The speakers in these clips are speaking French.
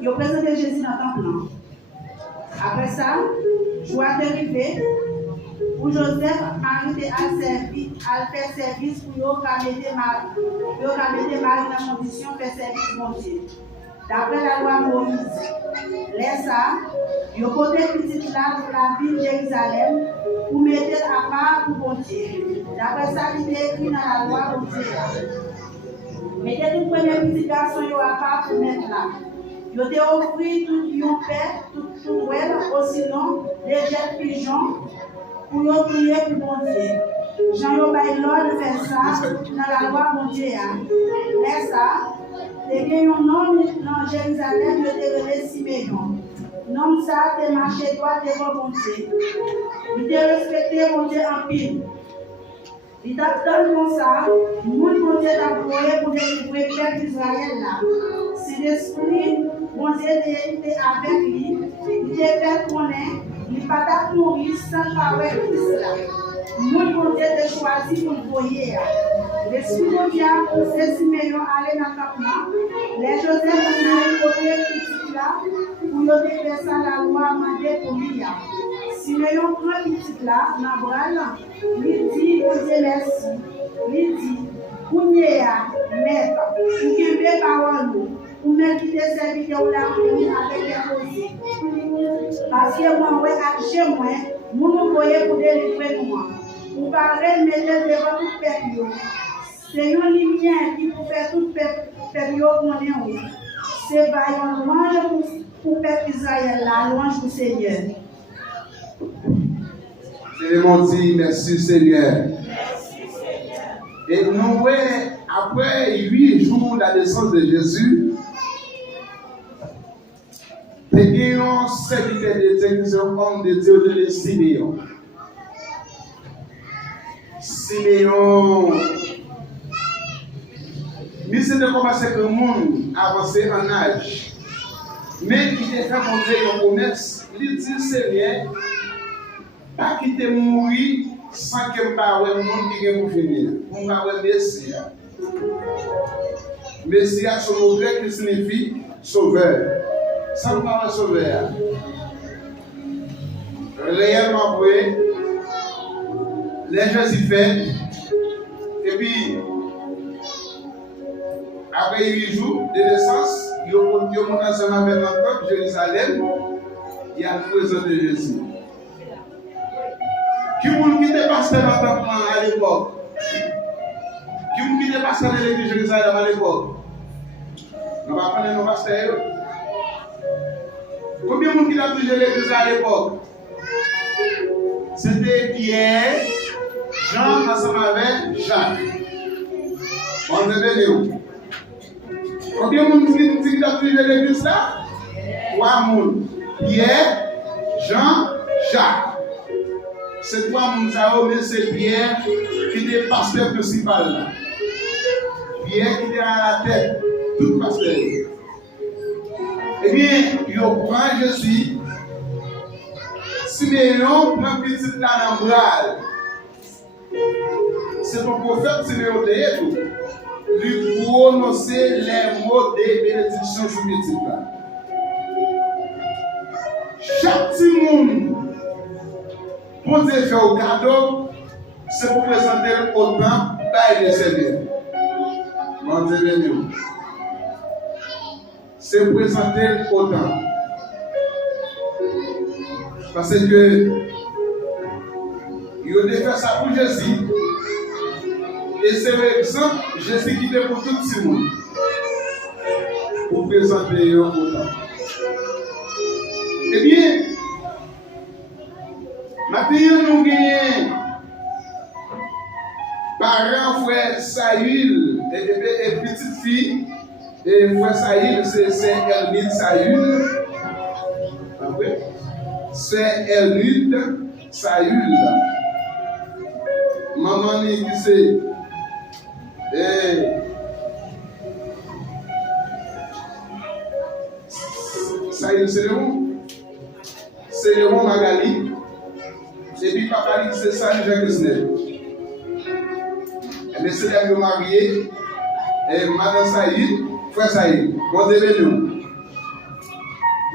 Yo présenté Jésus dans le temple. Après ça, joie d'arriver pour Joseph, Marie a fait service pour yo mettre Marie dans la condition de faire service mon Dieu. D'après la loi Moïse, laisse ça, yo côté petite là pour la ville de Jérusalem pour mettre à part pour mon Dieu. D'après ça, il est écrit dans la loi mon Dieu. Mettez tout premier petit garçon yo à part pour mettre là. Yo te offri tout yon père, tout ouel, ou sinon des jets pigeons pour yon prier pour mon Dieu. Jean yo bay l'ordre de faire ça dans la loi mon Dieu. Laisse ça. Te gen yon nom dans Jérusalem, yo te relé Siméon. Nom ça te marché droit devant mon Dieu. Il te respecté mon Dieu en pile. Il t'a donné comme ça, mon Dieu t'a envoyé pour délivrer le peuple d'Israël là. Si l'esprit, mon Dieu était avec lui, il t'a fait connaître, il ne va pas mourir sans parler Christ là. Mon Dieu t'a choisi pour le voyer. L'esprit de Dieu a poussé Siméon à aller dans le campement. Les Joseph ont allé côté petit là, pour faire ça la loi mandée pour lui. Siméon prend petit là, dans le bras, lui dit, mon Dieu merci, lui dit, Kounyea, maître, ou qui veut parole, ou même qui te serviteur là, avec les choses. Parce que moi, ouais, chez moi, mon voyez pour délivrer moi. Ou parler, mettez devant tout peuple. C'est une lumière qui peut faire tout peuple qu'on est. C'est vaillant louange pour peuple Israël, la louange du Seigneur. Seigneur dit merci Seigneur. Et nous voyons, après 8 jours de la naissance de Jésus, il y a un serviteur de Dieu qui est un homme de Dieu de Siméon. Siméon, mais c'est de commencer que le monde avancé en âge. Mais il était fait monter une promesse, il dit Seigneur, pas quitter mourir sans que je parle le monde qui vient pour finir. On va voir Messia. Messia, son mot grec qui signifie sauveur. Ça ne parle pas sauveur. Réellement, oui, les gens y font. Et puis, après 8 jours de naissance, ils ont ensemble avec notre peuple, Jérusalem, il y a le présent de Jésus. Qui vous quitte pasteur à l'époque? Qui vous quitte pasteur de l'église de Jérusalem à l'époque? Nous allons prendre nos pasteurs. Combien de monde qui a touché l'église à l'époque? C'était Pierre, Jean ensemble avec Jacques. On est venu. Combien de monde qui a touché l'église là? 3 personnes. Pierre, Jean, Jacques. C'est 3 personnes, mais c'est Pierre qui est le pasteur principal là. Pierre qui est à la tête, tout pasteur. Eh bien, il prend Jésus. Siméon prend petit là dans le bras. C'est ton prophète Siméon de tout. Lui prononcer les mots de bénédiction sur petit là. Chaque petit monde, pour Dieu faire au cadeau, c'est pour présenter au temps taille de Seigneur. Mon Dieu béni. C'est présenter au temps. Parce que Il a fait ça pour Jésus. Et c'est l'exemple Jésus qui est pour tout le monde. Pour présenter un autant. Eh bien, maintenant nous gagnons parents, frère Saül et petite fille. Et frère Saül, c'est Elmide Saül. C'est Elmide Saül. Maman dit que c'est. Saül, c'est le nom. C'est le nom Magali. Et puis papa dit que c'est Saül Jacques. Elle est de mariée. Et madame Saïd, frère Saïd, bon nous.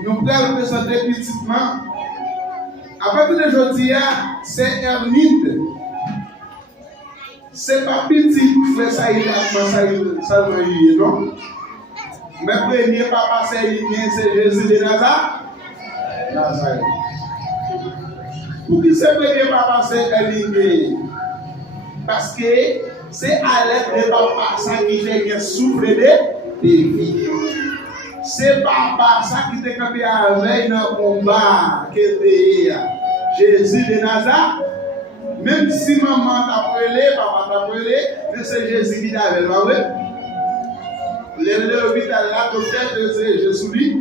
Nous pouvons présenter petitement. À partir d'aujourd'hui, c'est Hermide. C'est pas petit, frère Saïd, ça non? Mais premier papa c'est Jésus de Nazareth. Pour qui c'est premier papa c'est Hermide? Parce que c'est à l'aide de papa ça qui fait souffler de vie. C'est papa ça qui te campé avec dans le combat que était Jésus de Nazareth. Même si maman t'a brûlé, papa t'a brûlé, mais c'est Jésus qui t'a brûlé. Le hôpital là, peut-être c'est Jésus.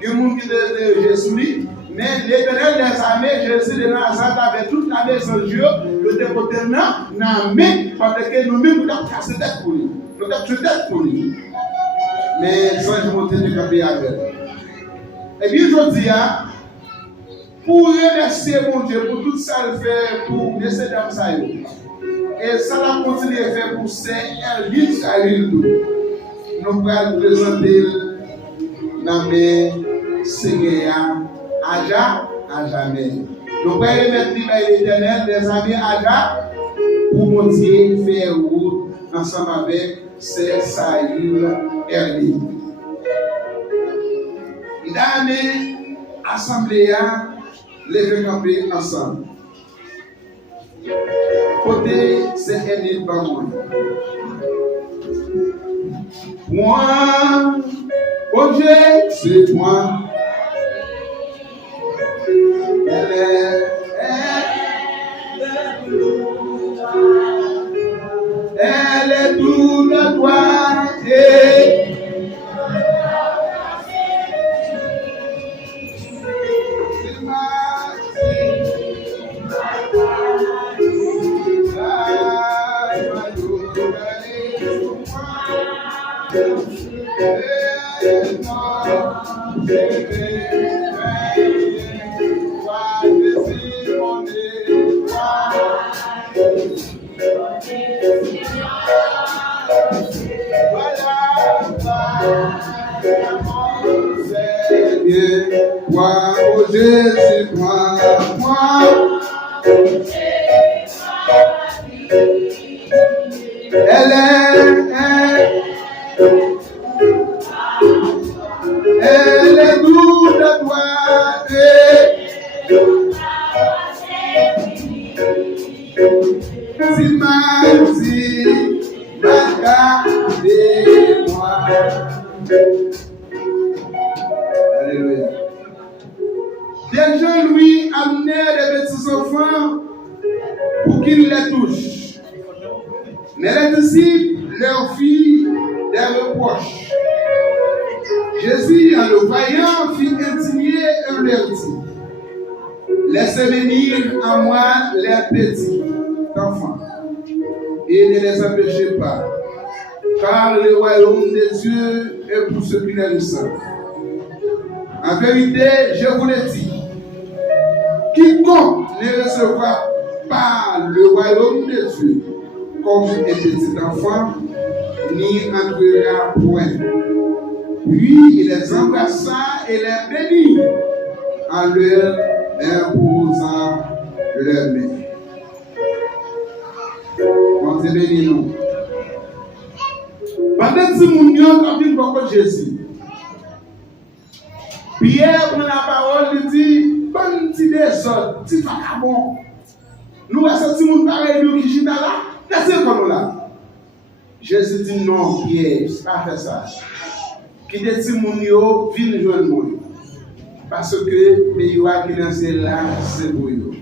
Il y a des gens qui disent Jésus. Mais l'Éternel des armées, Jésus de Nazareth avait toute la maison de Dieu, le dépoté dans mais parce que nous-mêmes nous avons cassé tête pour lui. Nous avons tué tête pour lui. Mais sans monter de camper avec. Et bien je dis, pour remercier mon Dieu pour tout ça le fait pour laisser dans ça. Et ça va continuer à faire pour Saint-Elvin Saül. Nous allons présenter dans mes Seigneur. À jamais. Nous allons remettre l'Éternel des amis à pour monter, faire route ensemble avec ces Saül Hermide. Dans l'assemblée, les camper ensemble. Côté, c'est Hermide Bamon. Moi, objet, c'est moi. Elle est tout de toi et moi, oh Jésus, moi. Elle est douce de toi. Si moi. Alléluia. Des gens lui amenaient des petits enfants pour qu'ils les touchent. Mais les disciples leur firent des reproches. Jésus, en le voyant, fit indigner et leur dit: laissez venir à moi les petits enfants et ne les empêchez pas, car le royaume des cieux est pour ceux qui les savent. En vérité, je vous le dis, quiconque ne recevra pas le royaume des cieux comme un petit enfant, n'y entrera point. Puis il les embrassa et les bénit en leur imposant leurs mains. On se bénit nous. Pendant que nous avons vu beaucoup Jésus, Pierre prend la parole et dit: bonne petite désordre, petit vagabond. Nous avons senti mon pareil qui chita là, qu'est-ce qu'on là? Jésus dit non, Pierre, pas faire ça. Qui dit mon yo, viens joindre moi. Parce que pays qui lancé là, c'est pour eux.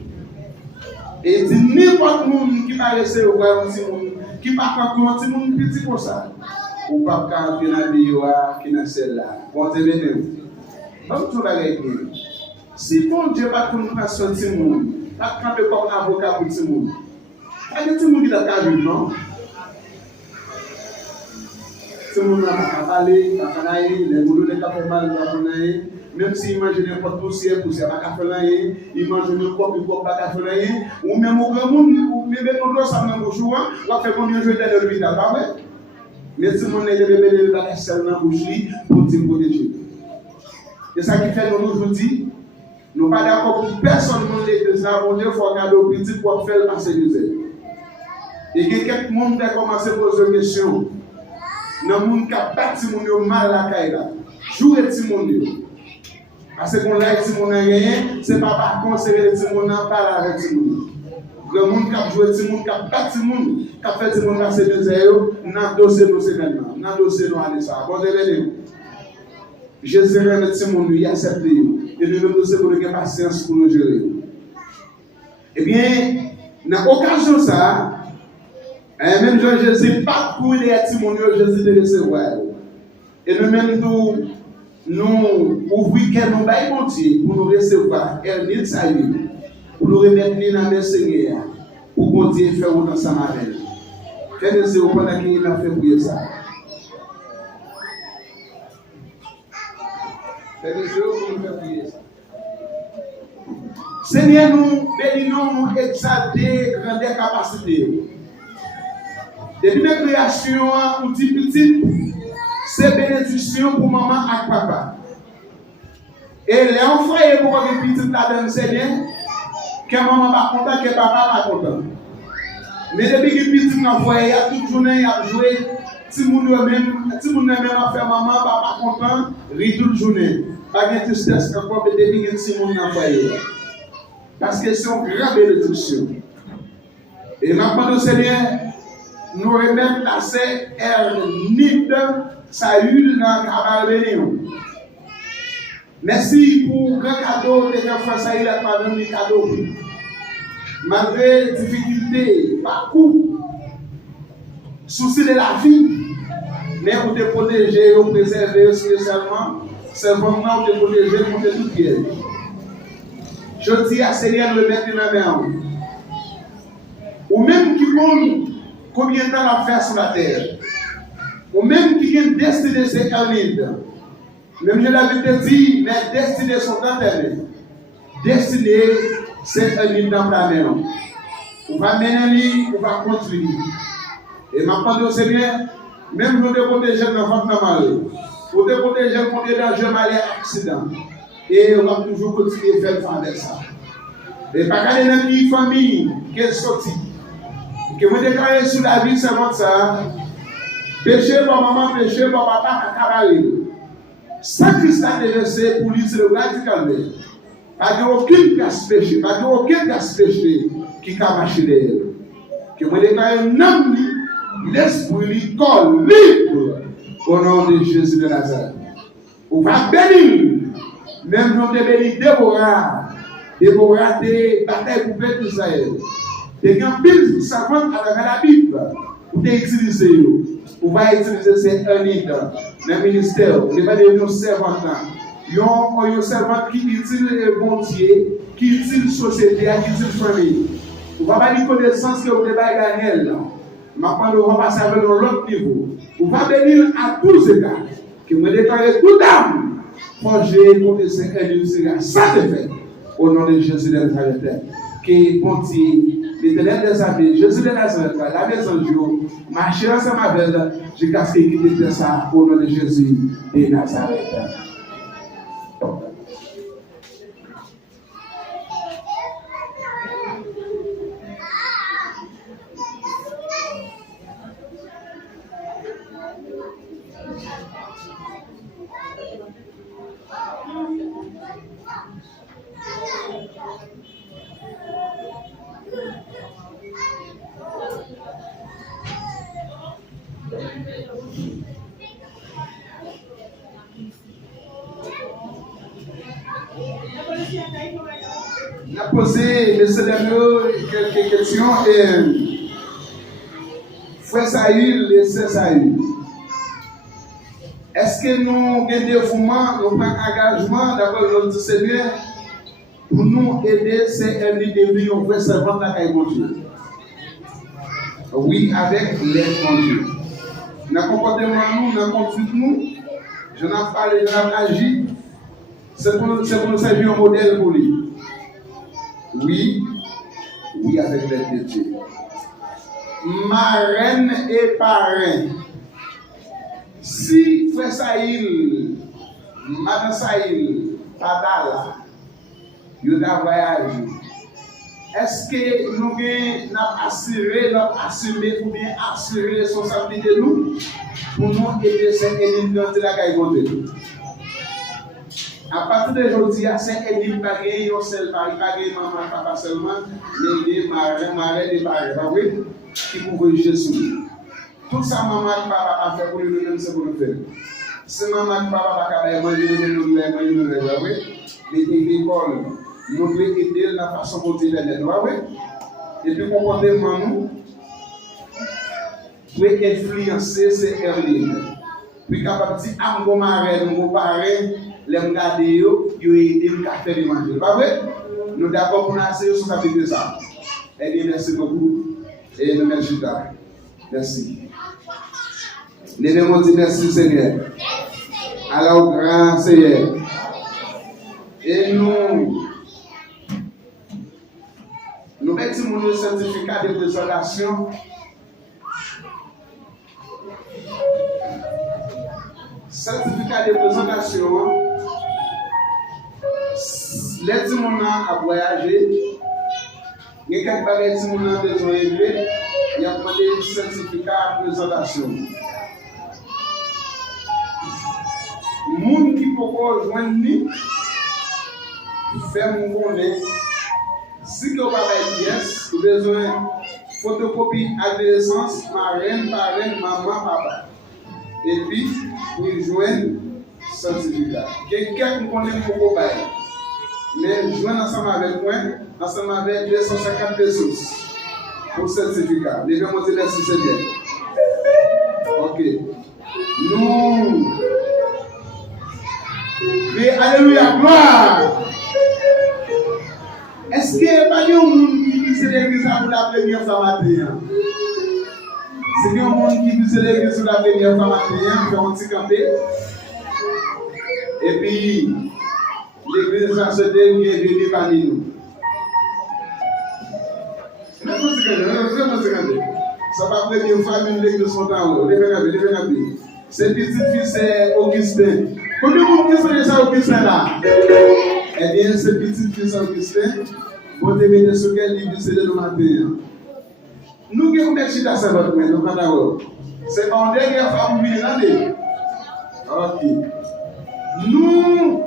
Et dit n'importe monde qui va recevoir un petit monde, qui va faire un petit monde petit comme ça, ou pas quand il y a des qui lancent là. Bon, c'est bien. Donc tout va bien. Si bon Dieu va prendre ce petit monde, pas camper comme avocat pour petit monde. Il y a des petits monde qui a vu, non? Tout le monde n'a pas parlé, n'a pas parlé, les boulons ne fait mal, n'a pas parlé. Même s'il mange n'importe poussière, poussière n'a pas fait rien, il mange une cope, il n'a pas fait rien, ou même au grand monde, ou même quand on s'en met au jour, on va faire combien de jours dans l'hôpital, pas vrai? Mais tout le monde est le bébé de la selle dans la bouche pour te protéger. C'est ça qui fait que nous aujourd'hui, nous ne sommes pas d'accord pour personne de ça, on Dieu, il faut regarder au petit pour faire passer les ailes. Et que quelques monde qui a commencé à poser des questions. Dans le monde qui a bâti mon mal à la caille, jouer petit monde. Parce qu'on l'a dit, mon rien, c'est pas par conseiller petit monde, pas avec petit monde. Le monde qui a joué petit monde, qui a bâti monde, qui a fait petit monde passer des ailes, n'a dossier nous événements, n'a dossier nous aller ça. Bon, Jésus est petit monde, il accepte. Et nous devons aussi avoir patience pour nous gérer. Eh bien, dans l'occasion ça, même Jean Jésus, pas pour les petits Jésus de recevoir. Et nous-mêmes, nous ouvrons nos bails pour nous recevoir. Elle dit ça, pour nous remettre dans le Seigneur, pour bon Dieu faire ensemble avec nous. Faites des pendant qu'il a fait prier ça. Faites des pour nous faire prier ça. Seigneur, nous bénissons, nous exalter grandeur capacité. Depuis la création, on dit petit, c'est bénédiction pour maman et papa. Et les enfants, ils vont avoir des petites là-dedans, Seigneur, que maman va content, que papa va content. Mais depuis que petit dans le foyer, il y a toute journée, il y a joué, si vous même à faire maman, papa content, rit toute journée. Pas de tristesse, encore depuis que si vous dans le foyer. Parce que c'est une grande bénédiction. Et maintenant, Seigneur, nous remettons la CR-NID, Saül dans le cabaret. Merci pour le grand cadeau de faire Saül à madame le cadeau. Malgré les difficultés, parcours, soucis de la vie, mais pour te protéger, pour te préserver spécialement, c'est vraiment pour te protéger, pour te tout bien. Je dis à Seigneur de mettre dans la main. Ou même qui compte combien de temps la faire sur la terre. Ou même qui a une destinée, c'est un livre. Même je l'avais dit, mes destinées sont dans ta main. Destinée, c'est un livre dans ta main. On va mener un livre, on va construire. Et maintenant, Seigneur, même pour te protéger dans votre mal, pour te protéger contre les dangers, malheurs, accidents. Et on va toujours continuer à faire avec ça. Et pas qu'à une famille qui est sortie. Que vous déclarez sur la vie, c'est comme ça. Péché pour maman, péché pour papa, à cabaret. Sans Christ a déversé pour lui, c'est le radical. Pas de aucune place péché, pas de aucune place péché qui a marché derrière. Que vous déclarez un homme, l'esprit, corps libre au nom de Jésus de Nazareth. On va bénir. Même nous te bénis Déborah. Déborah te bataille pour peuple d'Israël. Et quand pile savante à la Bible, pour utiliser, on va utiliser ces unités dans le ministère. On va devenir servante là. Une servante qui utilise le bon Dieu, qui utilise la société, qui utilise la famille. On va pas dire connaissance que vous devez gagner là. Maintenant, on va passer à l'autre niveau. On va bénir à tous les égards. Que me déclarer toute âme. Projet contre ces ennemis, ça te fait. Au nom de Jésus de Nazareth. Que bon Dieu, l'éternel des amis, Jésus de Nazareth, la maison de Dieu, marcher ensemble avec elle, jusqu'à ce qu'il quitte ça au nom de Jésus de Nazareth. poser, messieurs dames, quelques questions et frère Saïl et sœur Saïl. Est-ce que nous avons des dévouements, nous avons un engagement d'abord notre Seigneur pour nous aider ces ennemis de vie, on veut servant la caille de Dieu. Oui, avec l'aide de Dieu. Dans le comportement nous, dans le conduite nous, je n'ai pas les gens agir. C'est pour nous servir un modèle pour lui. Oui, oui, avec l'aide de Dieu. Marraine et parrain. Si frère Saïl, madame Saïl, Padala, il a voyagé, est-ce que nous avons assuré, assumé ou bien assuré la responsabilité de nous pour nous aider ces ennemis de la caille? À partir d'aujourd'hui, ces ennemis ne pas gagner un seul pari, pas gagner maman, papa seulement, mais les marraines et parents, oui, qui pouvait Jésus. Tout ça, maman et papa a fait pour nous-mêmes, c'est pour nous faire. Si maman et papa a manger, nous l'école, nous devons aider de la façon dont il est. Et puis, comportement, nous pouvons influencer ces erreurs. Puis, capable de dire, ah, mon mari, mon parent, les regarder, ils aident à faire manger. Pas vrai? Nous d'accord pour nous assurer sur ça. Et bien, merci beaucoup. Et nous merci. Merci. Levez-moi dit merci Seigneur. Alors grand Seigneur. Et nous mettons le certificat de présentation. Certificat de présentation. Les gens à voyager. Il y a quelques bagages qui ont besoin d'aider. Il y a demandé un certificat de présentation. Les gens qui peuvent joindre nous, faire mon connaître. Si vous avez une pièce, vous avez besoin de photocopie adolescence, marraine, parraine, maman, papa. Et puis, vous joignez le certificat. Quelqu'un qui connaît beaucoup de mais joignez ensemble avec moi, ensemble avec 250 pesos. Pour le certificat. Levez-moi dire merci Seigneur. Ok. Nous. Mais alléluia, gloire. Est-ce qu'il y a pas de monde qui visite l'église pour la première fois matin? C'est un monde qui visite l'église pour la première fois matin, qui ont un petit campé. Et puis, l'église va se dévier parmi nous. Ça va prendre une famille de l'église sont en haut. Cette petite fille, c'est Augustin. Combien de monde qui sont déjà Augustin là? Eh bien, cette petite fille, c'est Augustin. Vous devez mettre sur quel livre c'est le matin. Nous qui sommes des à Saint-Valentin, nous sommes c'est en dernière famille l'année. Ok. Nous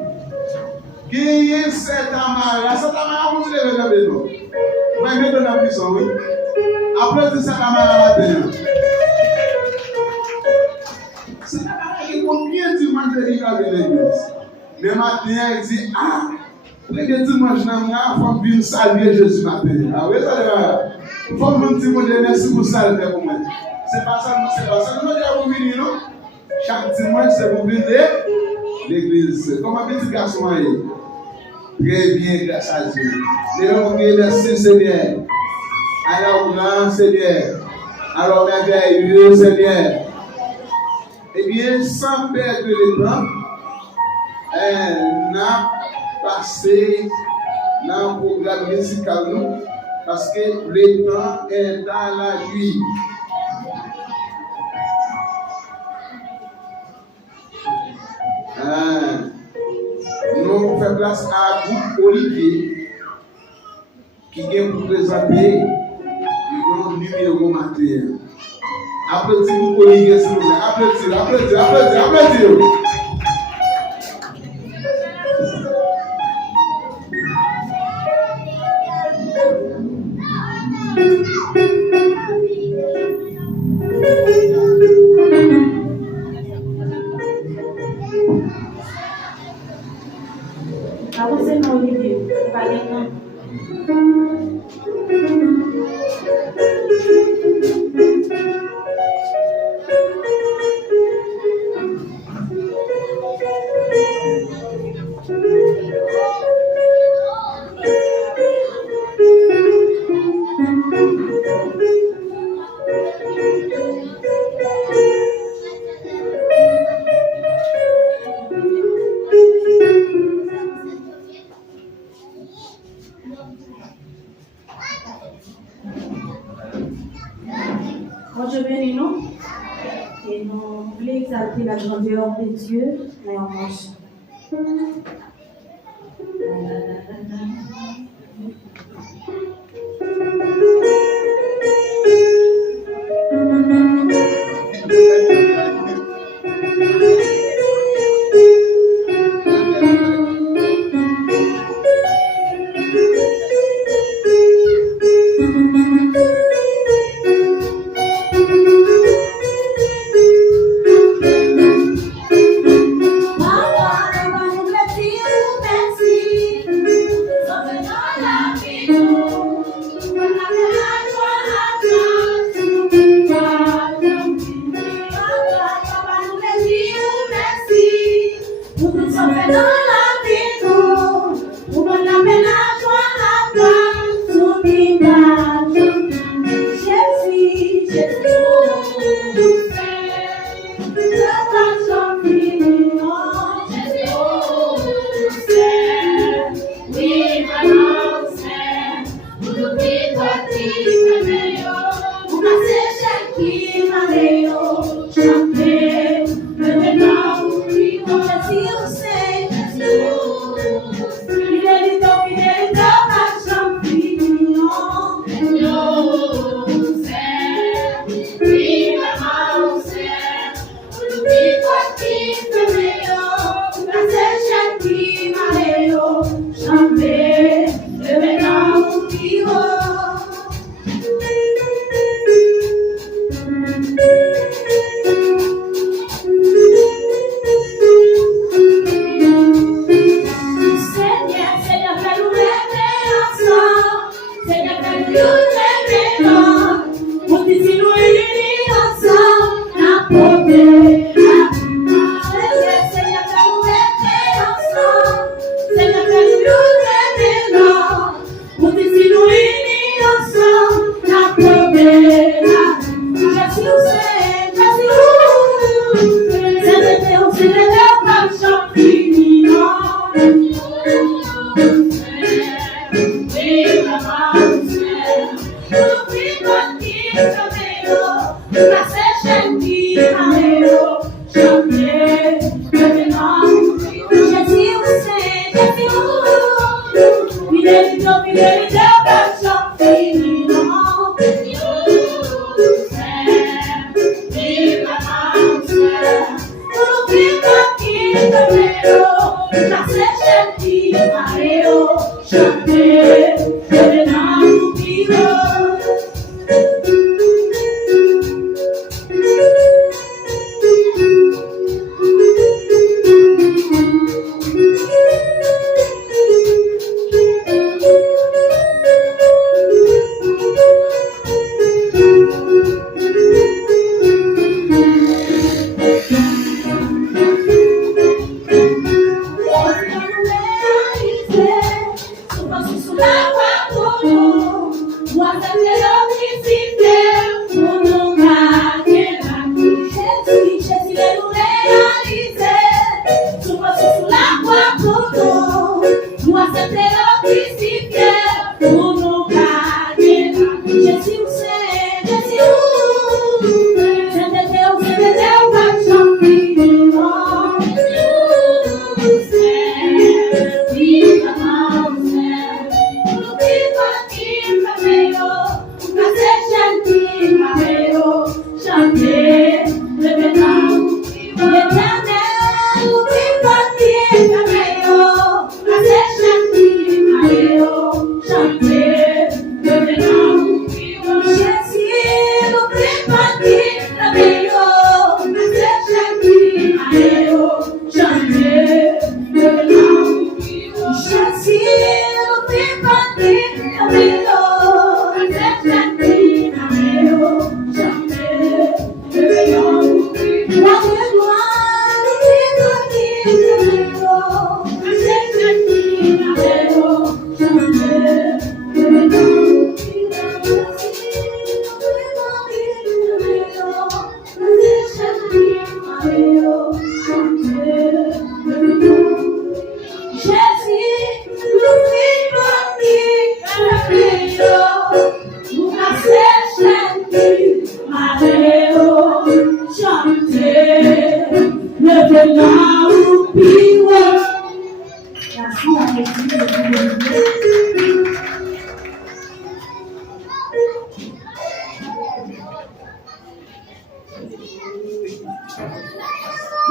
qui sommes cette amara, vous devez regarder nous. Vous allez mettre dans la prison, oui. Après, c'est cette amara matin. C'est la amara qui combien de dimanches de l'église. Le matin, il dit, ah, les dimanches, il faut venir saluer Jésus matin. Ah oui, ça va. Il faut venir dire merci pour saluer pour moi. C'est pas ça, c'est pas ça. Nous devons venir, non? Chaque dimanche, c'est pour venir l'église. Comme un petit garçon, très bien, grâce à Dieu. Nous devons merci Seigneur. Alors, grand Seigneur. Alors, merveilleux Seigneur. Eh bien, sans perdre le temps, on a passé dans le programme musical nous, parce que le temps est dans la nuit. Nous faisons place à groupe Olivier qui vient pour présenter le numéro matin. Applaudissez-vous Olivier, s'il vous plaît. Applaudissez. Avancez, Olivier. Valeu, Bon, je bénis nous. Et nous voulons exalter la grandeur de Dieu dans un marche.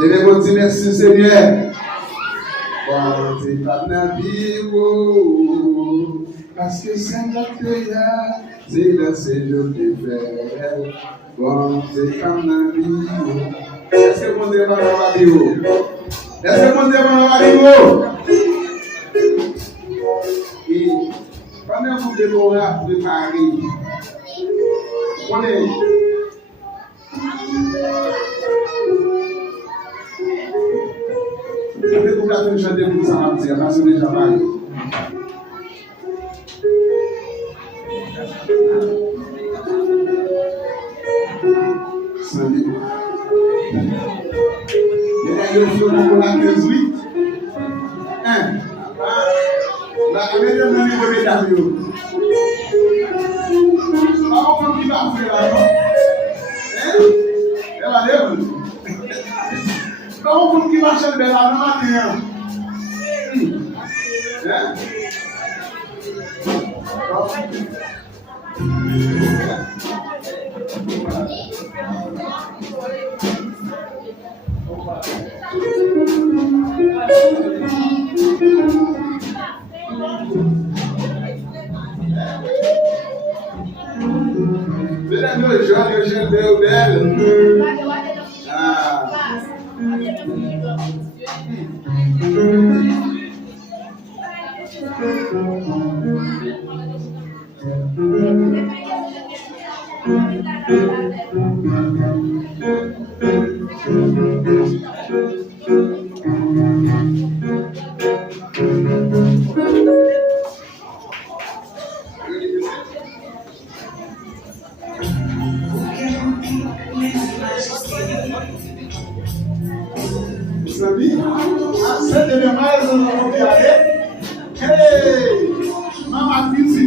Levez-vous, dis merci Seigneur. Bon, c'est pas la vie, parce que c'est notre prière, c'est le Seigneur qui fait. Bon, c'est pas la vie. Est-ce que mon Dieu va la vie? Est-ce que mon Dieu va la vie? Et pendant que vous dévorez à préparer, on est. Vous pouvez chanter pour ça, parce que déjà parlé. Salut. Il y a une fois pour la 18. La meilleure de niveau de David. Pas on qui va faire là, non? Elle va lève. Pas on qui va chercher là, non matin. Mesdames et jeunes, je vais au bel. Cette dernière on a regardé. Hey, Maman Tizi.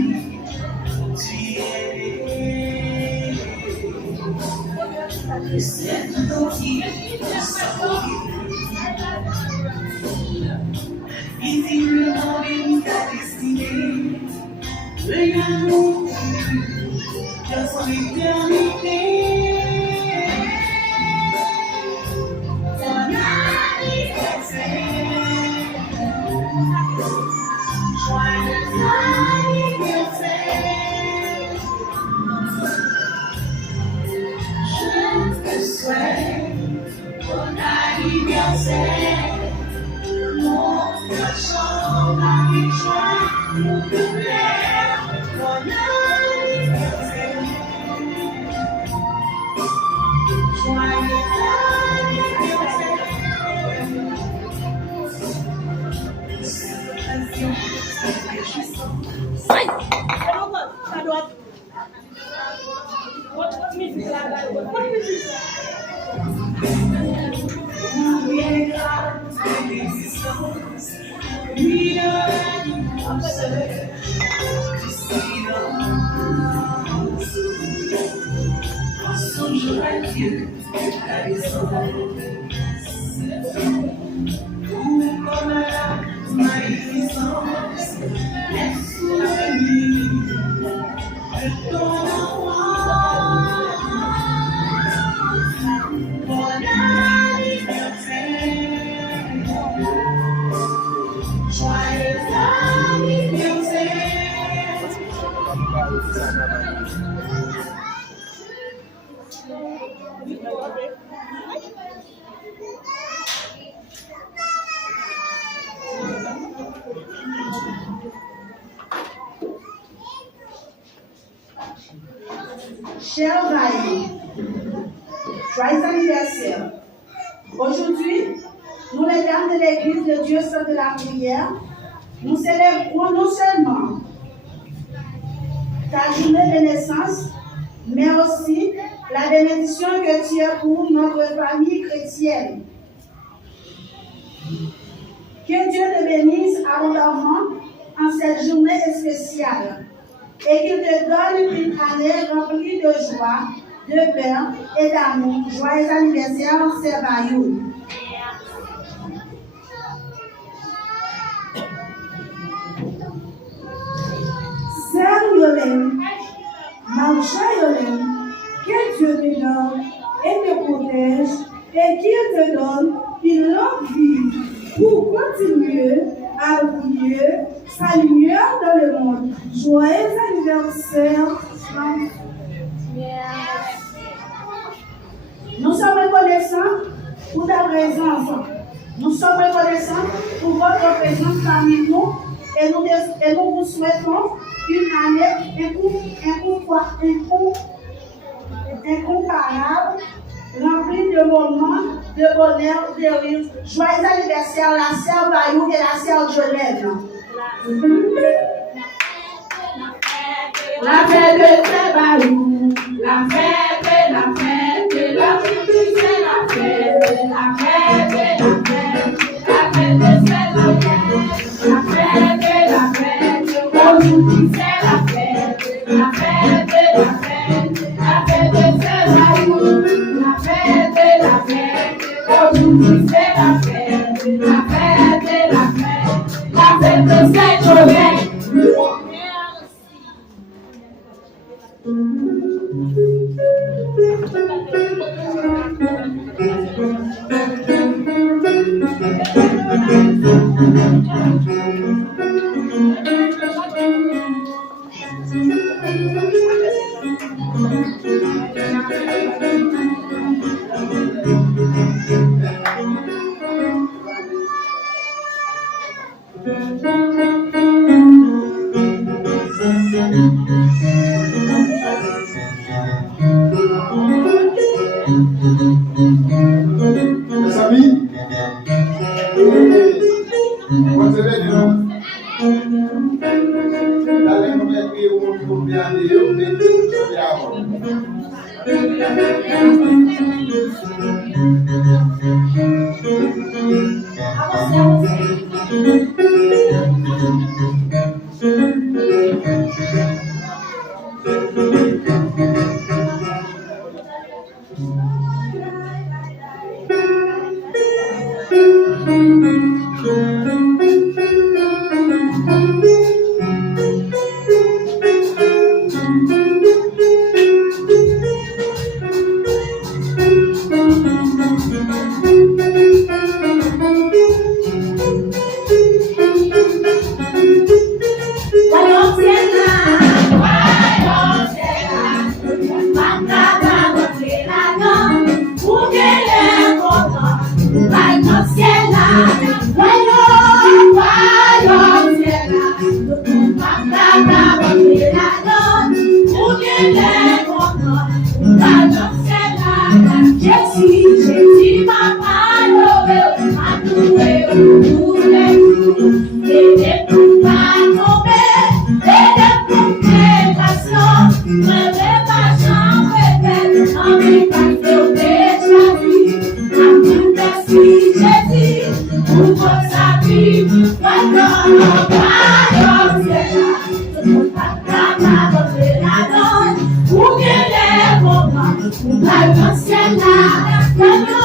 Chers Raïs, joyeux anniversaire. Aujourd'hui, nous les dames de l'église de Dieu Saint de la prière, nous célébrons non seulement ta journée de naissance, mais aussi la bénédiction que tu as pour notre famille chrétienne. Que Dieu te bénisse abondamment en cette journée spéciale et qu'il te donne une année remplie de joie, de paix et d'amour. Joyeux anniversaire, Sœur Bayou. Sœur Yolène, ma chère Yolène, que Dieu te donne et te protège et qu'il te donne une longue vie pour continuer à briller sa lumière dans le monde. Joyeux anniversaire, Franck. Nous sommes reconnaissants pour ta présence. Nous sommes reconnaissants pour votre présence parmi nous et nous vous souhaitons une année incomparable, remplie de moments de bonheur, de rire. Joyeux anniversaire, la sœur Bayou et la sœur Jolène. La fête, c'est Bayou. La fête, la fête, la fête, c'est la fête. La fête, la fête, la fête, c'est la fête. La fête, la fête, aujourd'hui c'est la fête. La fête, la fête, la fête, c'est Bayou. La fête, aujourd'hui c'est la fête. La fête, la fête, c'est Jolène. Mes amis, vous savez, d'aller nous écrire pour bien dire, mais Cielo,